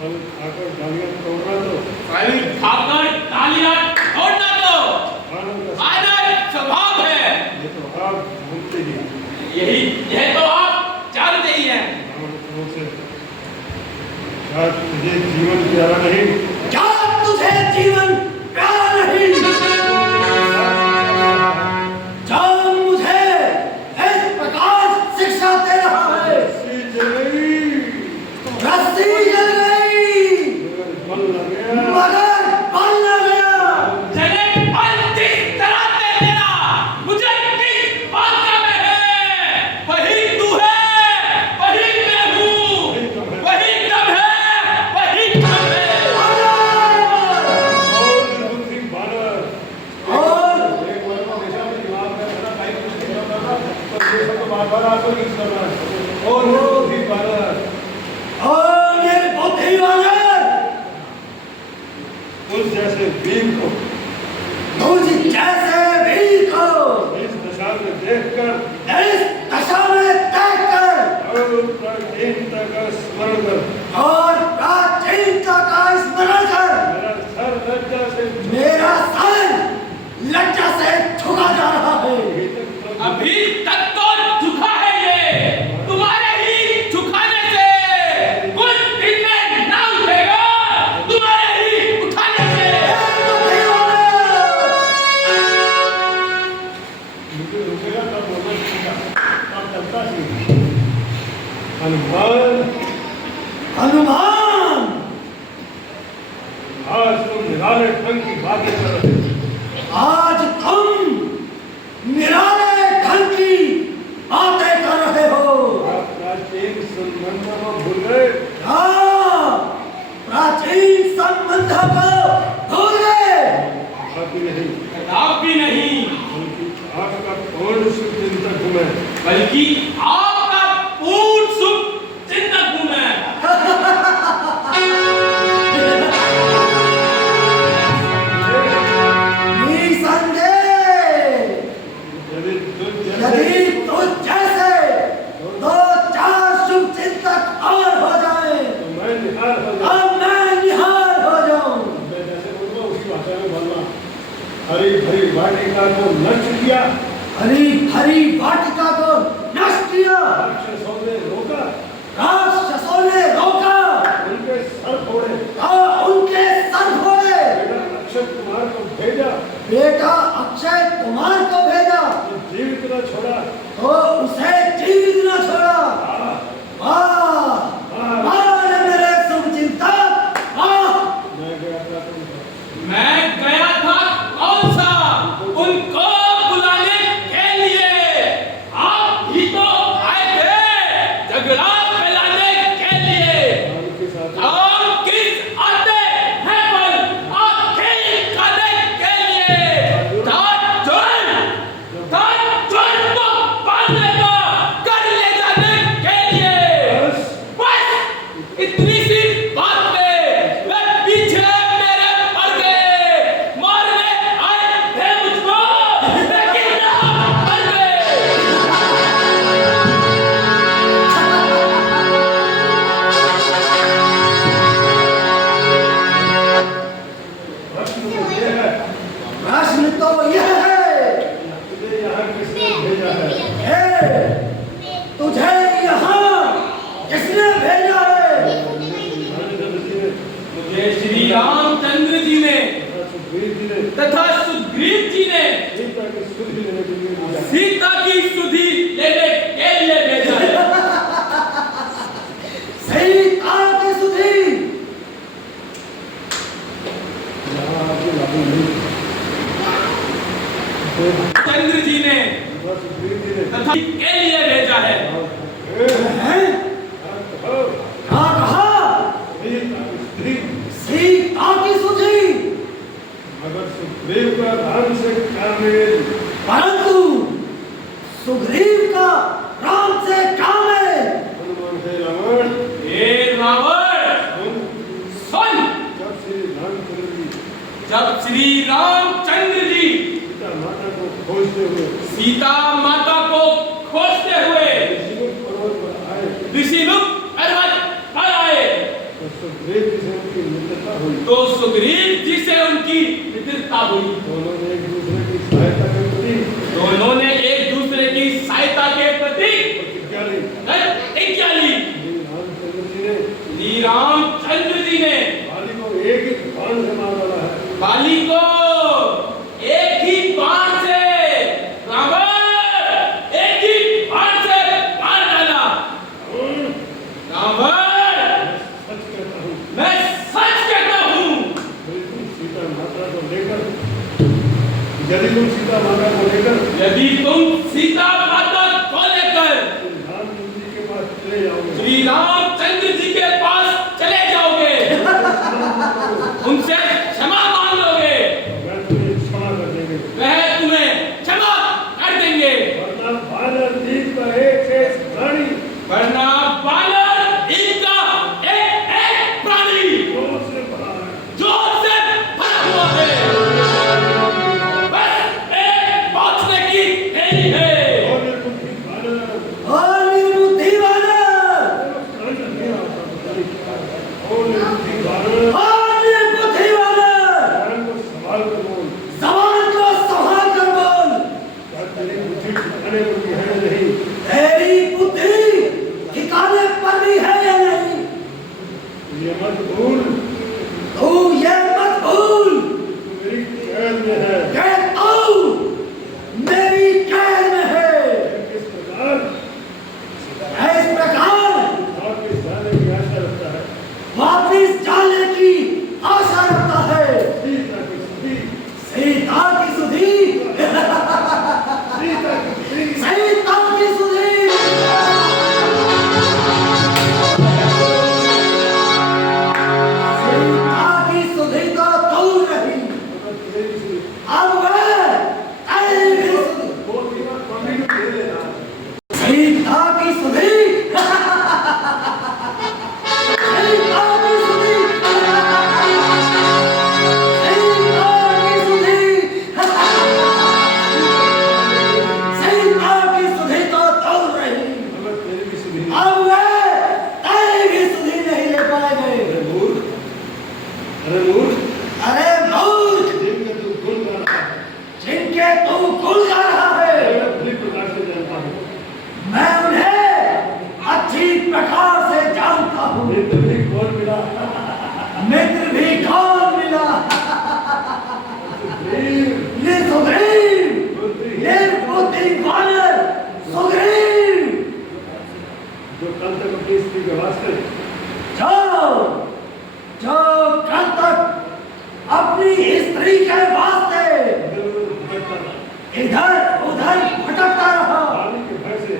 फल खाकर तालियां तोड़ना तो फल खाकर तालियां तोड़ना तो आनंद स्वभाव है। ये तो आप जानते ही यह तो आप जानते ही हैं। क्या तुझे जीवन प्यारा नहीं? क्या तुझे जीवन प्यारा नहीं? जो मुझे इस प्रकार शिक्षा दे रहा है। रस्सी जल गई मगर बल न गया। जले बल किस तरह से तेरा मुझे किस बात का मैं है? वही तू है, वही मैं हूँ, वही तब है, वही तब है। और एक बार को हमेशा अपने दिमाग में रखना, भाई कुछ नहीं करना ना, तो ये सब तो बार-बार आपको यूज करना है। और वो भी बार-बार ये बुद्धि वाले उस जैसे वीर को मुझ जैसे वीर को इस दशा में देखकर इस दशा में देखकर और प्राचीनता का स्मरण कर और प्राचीनता का स्मरण कर मेरा सर मेरा सर लज्जा लज्जा से से झुका जा रहा है। अभी तक तो झुका है ये, तुम्हारे ही झुकाने से कुछ दिन में ना उठेगा, तुम्हारे ही उठाने से। बुद्धि वाले मुझे रुकेगा तब बोलना सीखा, तब चलता सीखा। हनुमान हनुमान आज तुम निराले ढंग की बातें कर रहे हो। आज तुम निराले ढंग की बातें कर रहे हो। आप प्राचीन संबंधों को भूल गए। हाँ, प्राचीन संबंध को भूल गए। अभी नहीं, आप भी नहीं, बल्कि आपका पूर्ण सुचिंतक हूँ मैं। बल्कि आपका पूर्ण सुख चिंतक हूँ मैं। निसंदेह यदि तुझ यदि जैसे तुझ जैसे दो चार शुभ चिंतक और हो जाए तो मैं निहार हो जाऊँ। अब मैं निहार हो जाऊं। मैं जैसे बोलूँगा उसी भाषा में बोलना। हरी भरी वाटिका को नष्ट किया, हरी भरी वाटिका को नष्ट किया, राक्षसों ने रोका, राक्षसों ने रोका उनके सर फोड़े, और उनके सर फोड़े। बेटा अक्षय कुमार को भेजा, बेटा अक्षय कुमार को भेजा तो जीवित न छोड़ा। तो उसे जीवित न छोड़ा। वाह वाह रे मेरे शुभ चिंतक वाह। मैं गया था तुम मैं गया था कौन सा उनको बुलाने के लिए, आप ही तो आए थे झगड़ा फैलाने के लिए। के साथ हम किस आते हैं पर आखिर खाने के लिए। ताजुन को पालने का कर ले जाने के लिए। बस इतनी सी बात में मैं पीछे मेरे पड़ गए। मारने आए थे मुझको, लेकिन आप मर गए। प्रश्न तो ये है, प्रश्न तो यह है तुझे यहाँ किसने भेजा है? हे, तुझे यहाँ किसने भेजा है? मुझे श्री रामचंद्र जी ने सुग्रीव जी ने तथा सुग्रीव जी ने सीता की सुधि लेने के लिए भेजा। सीता की सुधि लेने के लिए भेजा है। सीता की सुधि यहाँ आके लागू नहीं। चंद्र जी ने तथा सुग्रीव जी ने तथा के लिए भेजा है। हैं? कहो, क्या कहा? सीता की सुधि सीता की सुधि। मगर सुग्रीव का राम से क्या मेल? परंतु सुग्रीव का राम से काम है। हनुमान से रावण हे रावण सुन, जब श्री रामचंद्र जी जब श्री रामचंद्र जी सीता माता को खोजते हुए सीता माता को खोजते हुए ऋषिमुख पर्वत पर आए, ऋषिमुख पर्वत पर आए तो सुग्रीव जी से उनकी मित्रता हुई। तो सुग्रीव जी से उनकी मित्रता हुई। दोनों ने एक दूसरे की सहायता के प्रति दोनों ने एक दूसरे की सहायता के प्रति प्रतिज्ञा ली। प्रतिज्ञा ली। श्री रामचंद्र जी ने बाली को एक ही बाण से मार डाला है। बाली को एक ही बाण से रावण एक ही बाण से मार डाला। रावण सच कहता हूँ, मैं सच कहता हूँ, बिल्कुल सीता माता को लेकर यदि तुम सीता माता को लेकर यदि तुम सीता माता को लेकर रामचंद्र जी के पास चले जाओगे, श्री रामचंद्र जी के पास चले जाओगे, उनसे क्षमा मांग लोगे, वह तुम्हें क्षमा कर देंगे। वह तुम्हें क्षमा कर देंगे। वरना बानर दीप का एक शेष प्राणी वरना बानर इनका एक प्राणी जोर से भरा है। जोर से भरा हुआ है। बस एक पहुंचने की देरी है। और निर्बुद्धि बानर और निर्बुद्धि वानर, और निर्बुद्धि बानर और निर्बुद्धि वानर, बाण को संभाल कर बोल। सवाल को संभाल कर बोल। क्या तेरी बुद्धि ठिकाने पर भी है या नहीं? तेरी बुद्धि ठिकाने पर भी है या नहीं? ये मत भूल, तू ये मत भूल तू मेरी कैद में है। कि तू मेरी कैद में है। किस प्रकार इस प्रकार वापस जाने की आशा रखता है। वापिस जाने की आशा रखता है। सीता की सुधी, सीता की सुधी, सीता की सुधी, सीता की सुधी। सीता की सुधी तो दूर रही, मतलब तेरी सुधी। अब वह तेरी भी सुधी। वो सीमा कभी भी दे देना। सीता की सुधी, सीता की सुधी, सीता की सुधी, सीता की सुधी तो दूर रही, मतलब तेरी भी सुधी। अब वह तेरी भी सुधी नहीं ले पाएंगे। अरे मूर्ख, अरे मूर्ख, अरे मूर्ख, जिनके तू गुण गा रहा है, जिनके तू गुण गा रहा है, मैं बुरी प्रकार से जानता हूँ। मैं उन्हें अच्छी प्रकार से जानता हूँ। मित्र भी कौन मिला? मित्र भी कौन मिला? सुग्रीव, ये सुग्रीव, बुद्धि, ये बुद्धि वानर सुग्रीव, जो कल तक अपनी स्त्री के वास्ते जो कल तक अपनी स्त्री के वास्ते इधर उधर भटकता इधर उधर भटकता रहा। रहा, बाली के भय से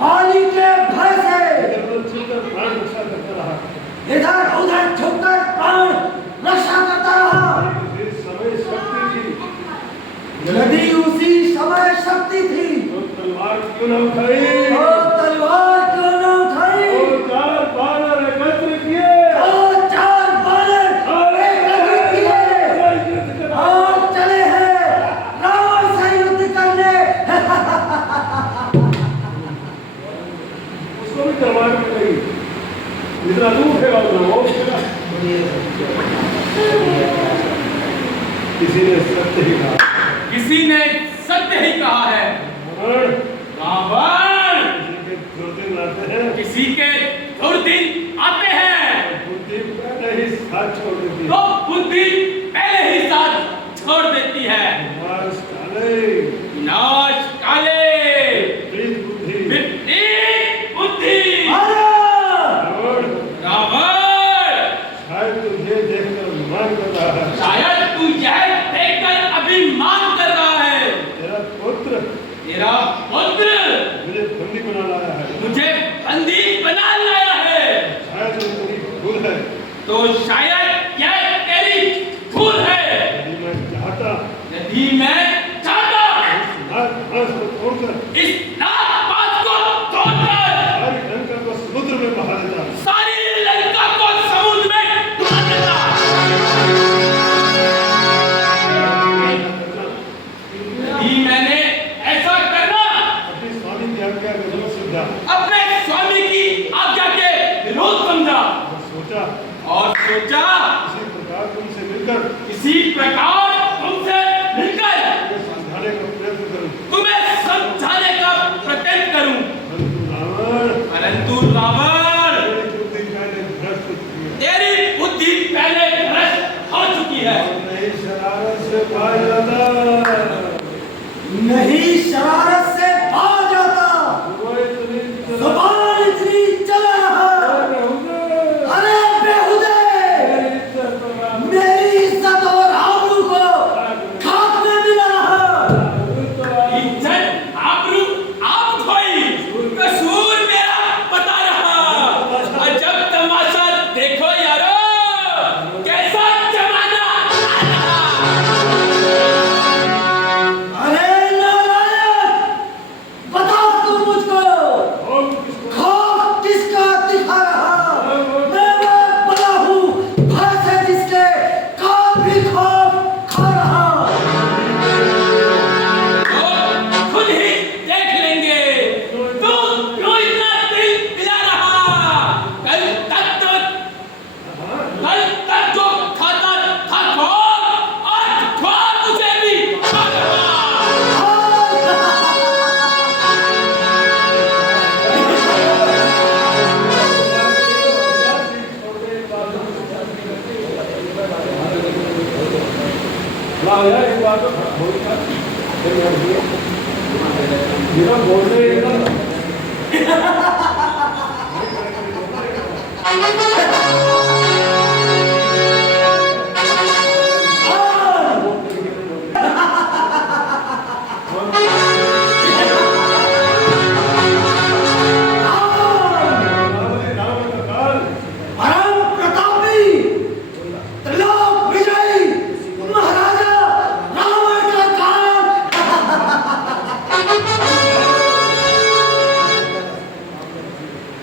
बाली के भय से इधर उधर छिपकर प्राण रक्षा करता रहा। इधर उधर छुपकर प्राण रक्षा करता रहा। लेकिन जिस समय शक्ति थी, यदि उसी समय शक्ति थी तो तलवार क्यों न उठाई? तो तलवार क्यों न उठाई? और चार बानर एकत्र किए तो चार बानर एकत्रित किए और चले हैं रावण से युद्ध करने। उसको भी तलवार में गई। जितना दूर फेंका उतना वो फेंका। किसी ने सत्य ही कहा। किसी ने सत्य ही कहा है। रावण रावण किसी के दुर्दिन आते हैं, किसी के दुर्दिन आते हैं बुद्धि पहले ही साथ छोड़ देती है। तो बुद्धि पहले ही साथ छोड़ देती है। विनाश काले, विनाश काले, विपरीत बुद्धि। विपरीत बुद्धि। रावण, रावण शायद तुझे देखकर मान कर रहा है। शायद तू यह देखकर अभिमान कर रहा है। तेरा पुत्र तेरा पुत्र मुझे बंदी बना लाया है। मुझे बंदी बना लाया है। शायद वो तेरी भूल है। तो शायद यह तेरी भूल है। यदि मैं चाहता यदि मैं चाहता नाग पास को तोड़कर इस नागपात को तोड़कर सारी लंका को समुद्र में बहा देता। सारी लंका को समुद्र में डुबा देता। यदि मैंने ऐसा करना अपने स्वामी की आज्ञा के विरोध समझा। अपने स्वामी की आज्ञा के विरोध समझा मैं सोचा और सोचा इसी प्रकार तुमसे मिलकर तुम्हें समझाने का प्रयत्न करूं, परंतु रावण तेरी बुद्धि पहले भ्रष्ट हो चुकी है। नहीं शरारत से भाग जाता, जुबान इतनी चला रहा। अरे बेहुदे, मेरी इज्जत और आबरू को खाक में मिला रहा। इज्जत आबरू आप खोई, कसूर मेरा बता रहा। अजब तमाशा देखो यारो, कैसा जमाना आ रहा। अरे नालायक, बता तू मुझको खौफ किसका दिखा रहा। मैं वो बड़ा हूँ, भैंस है जिसके कान भी खौफ खा रहा। तो खुद ही देख लेंगे, तू क्यों इतना दिल पिला रहा। कल तक जो खाता था खोर, आज खोर मुझे भी खा रहा। एक बात बोल रहे परम प्रतापी, त्रिलोक विजयी महाराजा रावण का कान।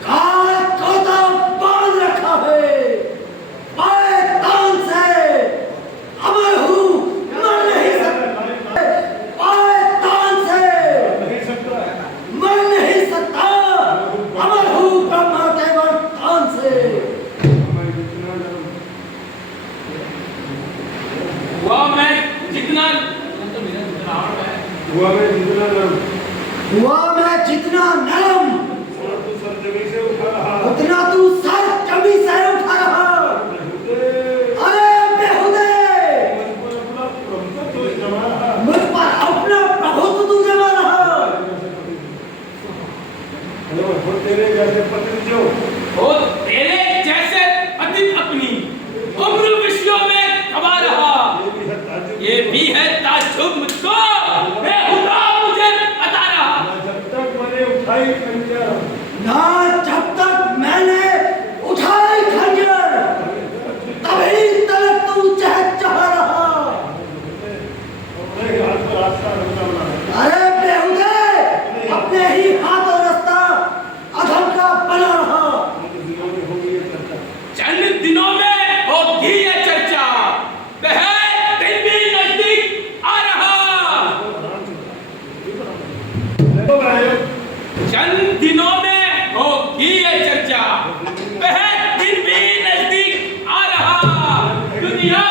कान को तो बांध रखा है, पाए तान से अमर हूँ, मर नहीं सकता। पाए तान से मर नहीं सकता, अमर हूँ ब्रह्मा के वरदान से। हुआ मैं जितना हुआ मैं जितना नरम, उतना तू सर कभी से उठा रहा। अरे बेहुदे, मुझ पर अपना प्रभुत्व तू जमा रहा। वो तेरे जैसे पति अपनी उम्र विषयों में कमा रहा। ये भी है ताज्जुब मुझको, बेहुदा मुझे बता रहा। ना जब तक मैंने उठाई खंजर, तभी तक तू चह रहा। अरे बेहुदे, अपने ही हाथ और रास्ता अधम का बना रहा। चंद दिनों में होगी ये चर्चा, वह दिन भी नजदीक आ रहा। चंद दिनों में होगी ये चर्चा, वह दिन भी नजदीक आ रहा। दुनिया